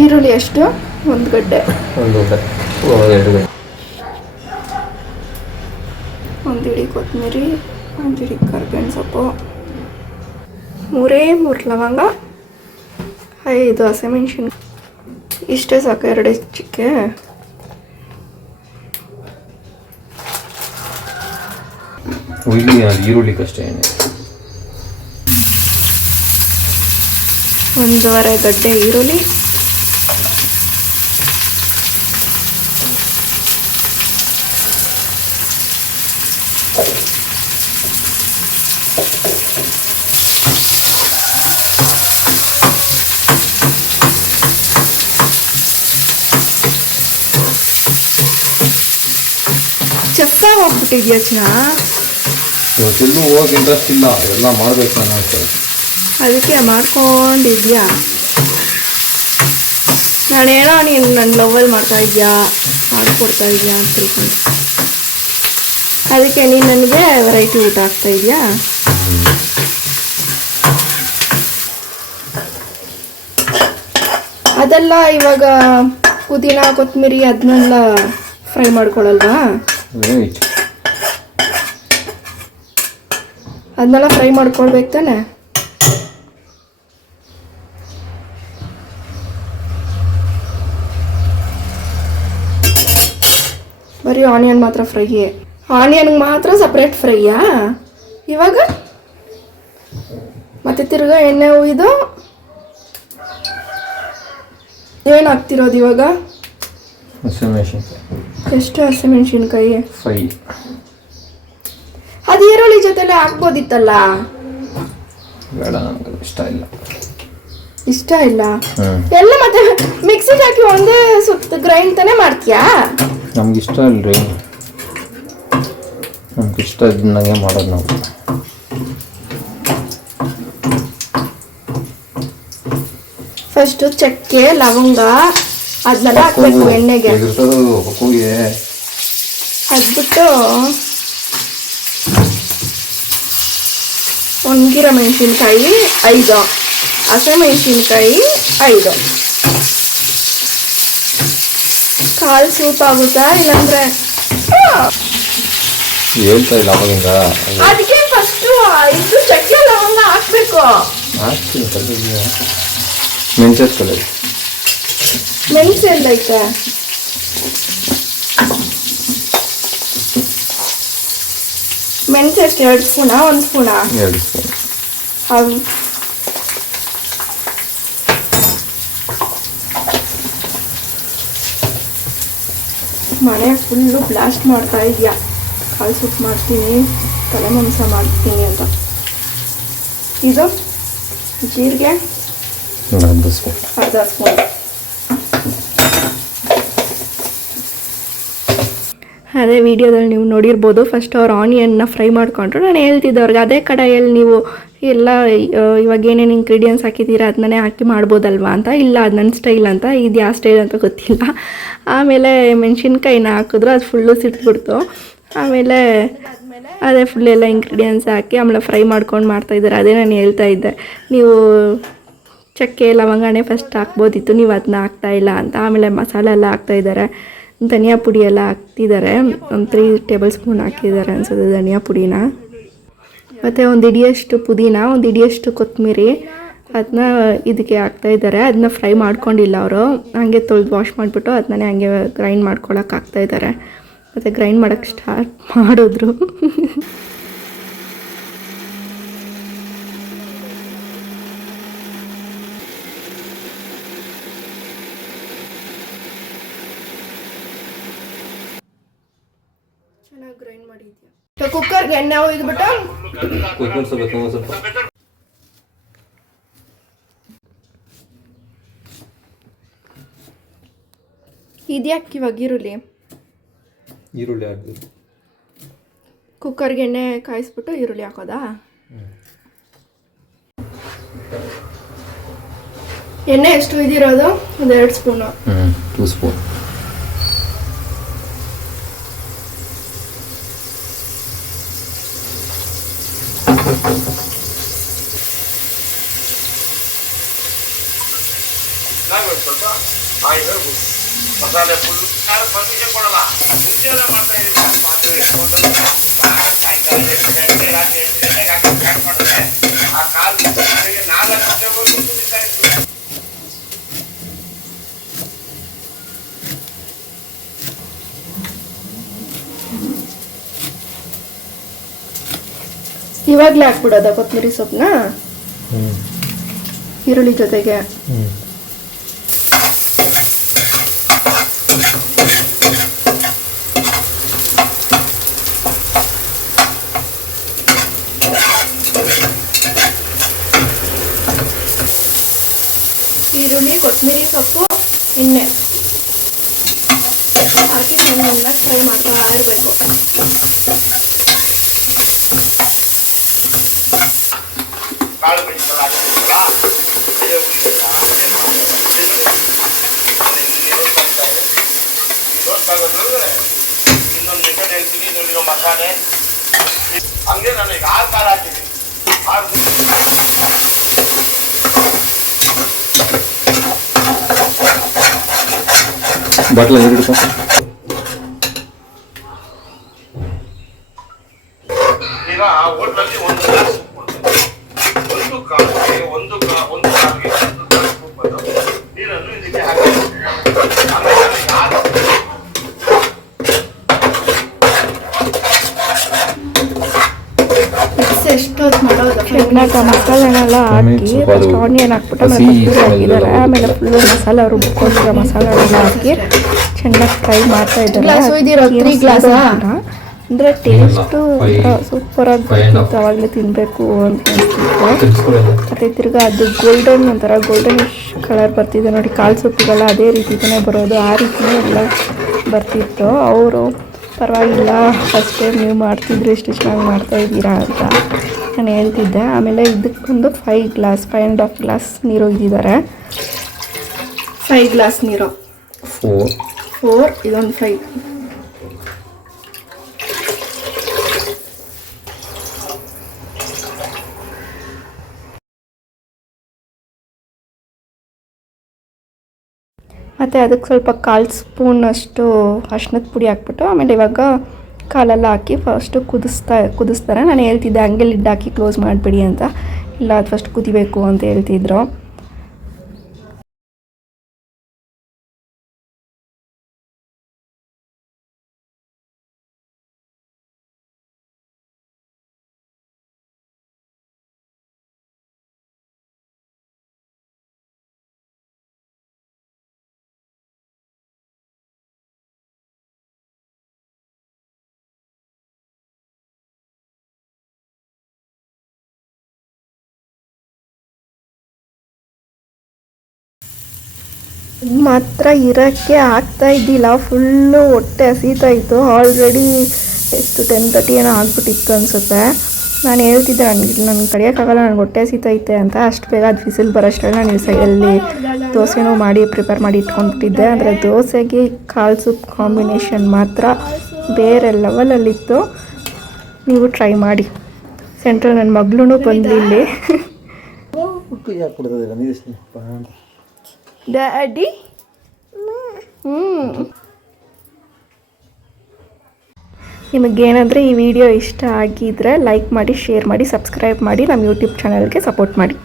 ಈರುಳ್ಳಿ ಎಷ್ಟು? ಒಂದು ಗಡ್ಡೆ, ಎರಡು ಗಡ್ಡೆ, ಒಂದು ಹಿಡಿ ಕೊತ್ತಂಬರಿ, ಒಂದು ಹಿಡಿ ಕರ್ಬೇವಿನ ಸೊಪ್ಪು, 3 ಲವಂಗ, 5 ಹಸಿಮೆಣಸಿನ್ಕಾಯಿ. ಇಷ್ಟೇ ಸಾಕು, 2 ಚಿಕ್ಕೆ. ಈರುಳ್ಳಿಗಷ್ಟೇ 1.5 ಗಡ್ಡೆ ಈರುಳ್ಳಿ, ಚೆಫ್ ಹೋಗ್ಬಿಟ್ಟಿದ್ಯಾ ಚಿನ್ನ? ಇವತ್ತೆಲ್ಲೂ ಹೋಗಕ್ಕೆ ಇಂಟ್ರೆಸ್ಟ್ ಇಲ್ಲ, ಎಲ್ಲ ಮಾಡಬೇಕು ನಾನು ಅಷ್ಟೇ. ಅದಕ್ಕೆ ಮಾಡ್ಕೊಂಡಿದ್ಯಾ? ನಾನೇನೋ ನೀನು ನನ್ನ ಲವಲ್ಲಿ ಮಾಡ್ತಾ ಇದೆಯಾ, ಮಾಡಿಕೊಡ್ತಾ ಇದೆಯಾ ಅಂತ ತಿಳ್ಕೊಂಡು, ಅದಕ್ಕೆ ನೀನು ನನಗೆ ವೆರೈಟಿ ಊಟ ಆಗ್ತಾ ಇದೆಯಾ? ಅದೆಲ್ಲ ಇವಾಗ ಪುದೀನ ಕೊತ್ತಂಬರಿ ಅದನ್ನೆಲ್ಲ ಫ್ರೈ ಮಾಡ್ಕೊಳ್ಳಲ್ವಾ? ಅದನ್ನೆಲ್ಲ ಫ್ರೈ ಮಾಡ್ಕೊಳ್ಬೇಕು ತಾನೆ? ಬರೀ ಆನಿಯನ್ ಮಾತ್ರ ಫ್ರೈಯೇ? ಆನಿಯನ್ಗೆ ಮಾತ್ರ ಸಪ್ರೇಟ್ ಫ್ರೈಯಾ ಇವಾಗ? ಮತ್ತೆ ತಿರ್ಗಾ ಎಣ್ಣೆ ಹುಯ್ದು ಏನು ಹಾಕ್ತಿರೋದು ಇವಾಗ? ಹಸಿಮೆಣಸಿನ್ಕಾಯಿ. ಎಷ್ಟು ಹಸಿಮೆಣಸಿನ್ಕಾಯಿ? 5. ಅದು ಈರುಳ್ಳಿ ಜೊತೆಲೆ ಹಾಕ್ಬೋದಿತ್ತಲ್ಲ? ಬೇಡ, ನನಗೆ ಇಷ್ಟ ಇಲ್ಲ. ಇಷ್ಟ ಇಲ್ಲ? ಎಲ್ಲ ಮತ್ತೆ ಮಿಕ್ಸಿಗೆ ಹಾಕಿ ಒಂದೇ ಸುತ್ತ ಗ್ರೈಂಡ್ ತಾನೇ ಮಾಡ್ತೀಯಾ? ನಮ್ಗೆ ಇಷ್ಟ ಇಲ್ರಿ, ನಮ್ಗೆ ಇಷ್ಟ ಇದ್ದಂಗೆ ಮಾಡೋದು ನಾವು. ಫಸ್ಟು ಚಕ್ಕೆ ಲವಂಗ ಅದನ್ನೆಲ್ಲ ಹಾಕ್ಬೇಕು ಎಣ್ಣೆಗೆ. ಅದ್ಬಿಟ್ಟು ಒಣಗಿರ ಮೆಣಸಿನ್ಕಾಯಿ 5, ಹಸಿಮೆಣಸಿನ್ಕಾಯಿ 5. ಕಾಲು ಸೂಪ್ ಆಗುತ್ತಾ? ಇಲ್ಲಾಂದ್ರೆ ಹೇಳ್ತಾ ಇಲ್ಲ ಅವಾಗಿಂದ. ಅದಕ್ಕೆ ಫಸ್ಟು ಇದು ಚಕ್ಕೆ ಲವಂಗ ಹಾಕ್ಬೇಕು. ಮೆಣಸು ಎಲ್ಲೈತೆ? ಮೆಣಸು ಎಷ್ಟು? 2 ಸ್ಪೂನಾ 1 ಸ್ಪೂನಾ? 2 ಸ್ಪೂನ್. ಮನೆ ಫುಲ್ಲು ಬ್ಲಾಸ್ಟ್ ಮಾಡ್ತಾ ಇದೆಯಾ, ಕಾಲು ಸೂಪ್ ಮಾಡ್ತೀನಿ, ತಲೆ ಮಾಂಸ ಮಾಡ್ತೀನಿ ಅಂತ. ಇದು ಜೀರಿಗೆ 1/2 ಸ್ಪೂನ್. 1/2 ಸ್ಪೂನ್. ಅದೇ ವಿಡಿಯೋದಲ್ಲಿ ನೀವು ನೋಡಿರ್ಬೋದು, ಫಸ್ಟ್ ಅವ್ರು ಆನಿಯನ್ನ ಫ್ರೈ ಮಾಡಿಕೊಂಡ್ರು. ನಾನು ಹೇಳ್ತಿದ್ದೆ ಅವ್ರಿಗೆ, ಅದೇ ಕಡಾಯಲ್ಲಿ ನೀವು ಎಲ್ಲ ಇವಾಗ ಏನೇನು ಇಂಗ್ರೀಡಿಯೆಂಟ್ಸ್ ಹಾಕಿದ್ದೀರಾ ಅದನ್ನೇ ಹಾಕಿ ಮಾಡ್ಬೋದಲ್ವಾ ಅಂತ. ಇಲ್ಲ, ಅದು ನನ್ನ ಸ್ಟೈಲ್ ಅಂತ, ಇದು ಯಾವ ಸ್ಟೈಲ್ ಅಂತ ಗೊತ್ತಿಲ್ಲ. ಆಮೇಲೆ ಮೆಣಸಿನ್ಕಾಯಿನ ಹಾಕಿದ್ರು, ಅದು ಫುಲ್ಲು ಸಿಟ್ಬಿಡ್ತು. ಆಮೇಲೆ ಅದೇ ಫುಲ್ ಎಲ್ಲ ಇಂಗ್ರೀಡಿಯೆಂಟ್ಸ್ ಹಾಕಿ ಆಮೇಲೆ ಫ್ರೈ ಮಾಡ್ಕೊಂಡು ಮಾಡ್ತಾಯಿದ್ದಾರೆ. ಅದೇ ನಾನು ಹೇಳ್ತಾ ಇದ್ದೆ, ನೀವು ಚಕ್ಕೆ ಲವಂಗನೇ ಫಸ್ಟ್ ಹಾಕ್ಬೋದಿತ್ತು, ನೀವು ಅದನ್ನ ಹಾಕ್ತಾಯಿಲ್ಲ ಅಂತ. ಆಮೇಲೆ ಮಸಾಲೆ ಎಲ್ಲ ಹಾಕ್ತಾಯಿದ್ದಾರೆ, ಧನಿಯಾ ಪುಡಿ ಎಲ್ಲ ಹಾಕ್ತಿದ್ದಾರೆ. ಒಂದು 3 ಟೇಬಲ್ ಸ್ಪೂನ್ ಹಾಕಿದ್ದಾರೆ ಅನ್ಸುತ್ತೆ ಧನಿಯಾ ಪುಡಿನ. ಮತ್ತು 1 ಹಿಡಿಯಷ್ಟು ಪುದೀನ, 1 ಹಿಡಿಯಷ್ಟು ಕೊತ್ತಂಬರಿ ಅದನ್ನ ಇದಕ್ಕೆ ಹಾಕ್ತಾಯಿದ್ದಾರೆ. ಅದನ್ನ ಫ್ರೈ ಮಾಡ್ಕೊಂಡಿಲ್ಲ ಅವರು, ಹಾಗೆ ತೊಳೆದು ವಾಶ್ ಮಾಡಿಬಿಟ್ಟು ಅದನ್ನೇ ಹಂಗೆ ಗ್ರೈಂಡ್ ಮಾಡ್ಕೊಳಕ್ಕೆ ಹಾಕ್ತಾಯಿದ್ದಾರೆ. ಮತ್ತು ಗ್ರೈಂಡ್ ಮಾಡೋಕ್ಕೆ ಸ್ಟಾರ್ಟ್ ಮಾಡಿದ್ರು. ಚೆನ್ನಾಗಿ ಗ್ರೈಂಡ್ ಮಾಡಿದ್ಯಾ? ಕುಕ್ಕರ್ಗೆ ಎಣ್ಣೆ ಒಯ್ದುಬಿಟ್ಟು ಇದ್ಯಾಕೆ ಇವಾಗ ಈರುಳ್ಳಿ ಹಾಕಿ ಕುಕ್ಕರ್ಗೆ ಎಣ್ಣೆ ಕಾಯಿಸ್ಬಿಟ್ಟು ಈರುಳ್ಳಿ ಹಾಕೋದಾ? ಎಣ್ಣೆ ಎಷ್ಟು ಇದಿರೋದು? 1-2 ಸ್ಪೂನು. 2 ಸ್ಪೂನ್. ಸ್ವಲ್ಪ ಆಯಿಲ್ ಮಸಾಲೆ ಫುಲ್ ಯಾರು ಪರ್ಮಿಷನ್ ಕೊಡಲ್ಲ ಮುಂಚೆಲ್ಲ ಮಾಡ್ತಾ ಇದ್ದೀವಿ ಸಾಯಂಕಾಲ 8 ಗಂಟೆ ರಾತ್ರಿ 8 ಗಂಟೆಗೆ ಹಾಕಿ ಸ್ಟಾರ್ಟ್ ಮಾಡಿದ್ರೆ ಆ ಕಾಲು 4 ಗಂಟೆವರೆಗೂ ಕುದಿತಾ ಇತ್ತು. ಇವಾಗಲೇ ಹಾಕ್ಬಿಡೋದ ಕೊತ್ತಂಬರಿ ಸೊಪ್ಪನ್ನ ಈರುಳ್ಳಿ ಜೊತೆಗೆ? ಈರುಳ್ಳಿ, ಕೊತ್ತಂಬರಿ ಸೊಪ್ಪು, ಎಣ್ಣೆ ಹಾಕಿ ಚೆನ್ನಾಗಿ ಫ್ರೈ ಮಾಡ್ತಾ ಇರಬೇಕು. ಕಾಳು ಮೆಣಸೆಲ್ಲ ಹಾಕಿರ್ತೀವಲ್ಲ ಇನ್ನೊಂದು ಮೆಥಡ್ ಹೇಳ್ತೀನಿ. ಇದರಲ್ಲಿರೋ ಮಸಾಲೆ ಹಂಗೆ ನಾನು ಈಗ 6 ಕಾಳು ಹಾಕಿದ್ದೀನಿ. 6 ಬಾಟ್ಲ ಹಿಡಿದು ಈಗ ಹೋಟ್ಲಲ್ಲಿ ಒಂದು ಗ್ಲಾಸ್ ಒಂದು ಕಾಲಿಗೆ ನೀರನ್ನು ಇದಕ್ಕೆ ಹಾಕಿ ಎಷ್ಟೊತ್ತು ಮಾಡೋದು ಚೆನ್ನಾಗಿ ಮಸಾಲೆನೆಲ್ಲ ಹಾಕಿ ಫಸ್ಟ್ ಆನಿಯನ್ ಹಾಕ್ಬಿಟ್ಟು ಹಾಕಿದ್ದಾರೆ. ಆಮೇಲೆ ಫುಲ್ಲು ಮಸಾಲ ರುಬ್ಕೊಂಡಿರೋ ಮಸಾಲೆನೆಲ್ಲ ಹಾಕಿ ಚೆನ್ನಾಗಿ ಫ್ರೈ ಮಾಡ್ತಾ ಇದ್ದಾರೆ. ಅಂದರೆ ಟೇಸ್ಟು ಸೂಪರಾಗಿ ಬರ್ತಿತ್ತು. ಅವಾಗಲೇ ತಿನ್ನಬೇಕು ಅಂತ ಅನಿಸ್ತಿತ್ತು. ಮತ್ತು ತಿರ್ಗಾ ಅದು ಒಂಥರ ಗೋಲ್ಡನಿಶ್ ಕಲರ್ ಬರ್ತಿದೆ ನೋಡಿ. ಕಾಳು ಸೊಪ್ಪಿಗೆಲ್ಲ ಅದೇ ರೀತಿನೇ ಬರೋದು, ಆ ರೀತಿಯೇ ಎಲ್ಲ ಬರ್ತಿತ್ತು. ಅವರು ಪರವಾಗಿಲ್ಲ, ಫಸ್ಟ್ ಟೈಮ್ ನೀವು ಮಾಡ್ತಿದ್ರು, ಇಷ್ಟು ಚೆನ್ನಾಗಿ ಮಾಡ್ತಾಯಿದ್ದೀರಾ ಅಂತ ನಾನು ಹೇಳ್ತಿದ್ದೆ. ಆಮೇಲೆ ಇದಕ್ಕೊಂದು 5.5 ಗ್ಲಾಸ್ ನೀರು ಒಯ್ದಿದ್ದಾರೆ. 5 ಗ್ಲಾಸ್ ನೀರು, 4 ಇದೊಂದು 5. ಮತ್ತು ಅದಕ್ಕೆ ಸ್ವಲ್ಪ 1/4 ಸ್ಪೂನ್ ಅಷ್ಟು ಅರ್ಶಿನದ ಪುಡಿ ಹಾಕ್ಬಿಟ್ಟು ಆಮೇಲೆ ಇವಾಗ ಕಾಲೆಲ್ಲ ಹಾಕಿ ಫಸ್ಟು ಕುದಿಸ್ತಾರೆ. ನಾನು ಹೇಳ್ತಿದ್ದೆ ಹಂಗೆ ಲಿಡ್ ಹಾಕಿ ಕ್ಲೋಸ್ ಮಾಡಿಬಿಡಿ ಅಂತ. ಇಲ್ಲ, ಅದು ಫಸ್ಟ್ ಕುದಿಬೇಕು ಅಂತ ಹೇಳ್ತಿದ್ರು. ಮಾತ್ರ ಇರೋಕ್ಕೆ ಆಗ್ತಾ ಇದ್ದಿಲ್ಲ, ಫುಲ್ಲು ಹೊಟ್ಟೆ ಹಸೀತಾ ಇತ್ತು. ಆಲ್ರೆಡಿ ಎಷ್ಟು 10:30 ಏನೋ ಆಗ್ಬಿಟ್ಟಿತ್ತು ಅನಿಸುತ್ತೆ. ನಾನು ಹೇಳ್ತಿದ್ದೆ ನನಗೆ ಕಡಿಯೋಕ್ಕಾಗಲ್ಲ, ನನಗೆ ಹೊಟ್ಟೆ ಹಸೀತೈತೆ ಅಂತ. ಅಷ್ಟು ಬೇಗ ಅದು ವಿಸಿಲ್ ಬರೋಷ್ಟರಲ್ಲಿ ನಾನು ಈ ಸೈಡಲ್ಲಿ ದೋಸೆನೂ ಮಾಡಿ ಪ್ರಿಪೇರ್ ಮಾಡಿ ಇಟ್ಕೊಂಡ್ಬಿಟ್ಟಿದ್ದೆ. ಆದರೆ ದೋಸೆಗೆ ಕಾಳು ಸೂಪ್ ಕಾಂಬಿನೇಷನ್ ಮಾತ್ರ ಬೇರೆ ಲೆವೆಲಲ್ಲಿತ್ತು. ನೀವು ಟ್ರೈ ಮಾಡಿ. ಸೆಂಟ್ರಲ್ ನನ್ನ ಮಗಳೂ ಬಂದು ಇಲ್ಲಿ ಡ್ಯಾಡಿ ನಿಮಗೇನಾದರೂ ಈ ವಿಡಿಯೋ ಇಷ್ಟ ಆಗಿದ್ದರೆ ಲೈಕ್ ಮಾಡಿ, ಶೇರ್ ಮಾಡಿ, ಸಬ್ಸ್ಕ್ರೈಬ್ ಮಾಡಿ, ನಮ್ಮ ಯೂಟ್ಯೂಬ್ ಚಾನಲ್ಗೆ ಸಪೋರ್ಟ್ ಮಾಡಿ.